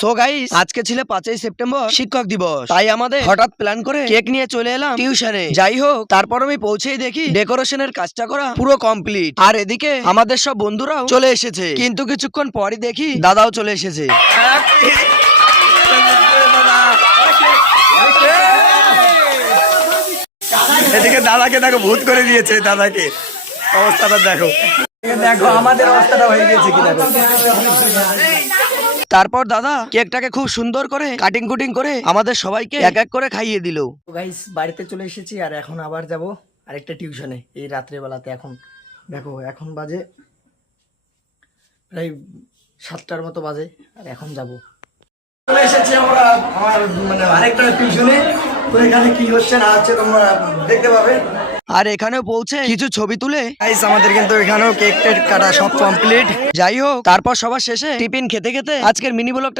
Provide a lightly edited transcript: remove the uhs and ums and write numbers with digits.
So guys, আজকে ছিল 5ই September শিক্ষক দিবস। তাই আমাদের হঠাৎ প্ল্যান করে কেক নিয়ে চলে এলাম টিউশনে। যাই হোক, তারপর আমি পৌঁছেই দেখি ডেকোরেশনের কাজটা করা পুরো কমপ্লিট। আর এদিকে আমাদের সব বন্ধুরাও চলে এসেছে। কিন্তু কিছুক্ষণ পরই দেখি দাদাও চলে এসেছে। এদিকে দাদাকে দেখো, ভূত করে দিয়েছে দাদাকে। অবস্থাটা দেখো, দেখো আমাদের অবস্থাটা হয়ে গেছে কি দেখো। তারপর দাদা কেকটাকে খুব সুন্দর করে কাটিং কুটিং করে আমাদের সবাইকে এক এক করে খাইয়ে দিল। গাইস, বাড়িতে চলে এসেছি আর এখন আবার যাব আরেকটা টিউশনে এই রাত্রে বেলাতে। এখন দেখো, এখন বাজে প্রায় 7টার মতো বাজে আর এখন যাব। চলে এসেছি আমরা আমার মানে আরেকটা টিউশনে। তো এখানে কি হচ্ছে না হচ্ছে তোমরা দেখতে পাবে। আর এখানেও পৌঁছে কিছু ছবি তুলে গাইস, আমাদের কিন্তু এখানেও কেক টেক কাটা সব কমপ্লিট। যাই হোক, তারপর সবার শেষে টিফিন খেতে খেতে আজকের মিনি ব্লগটা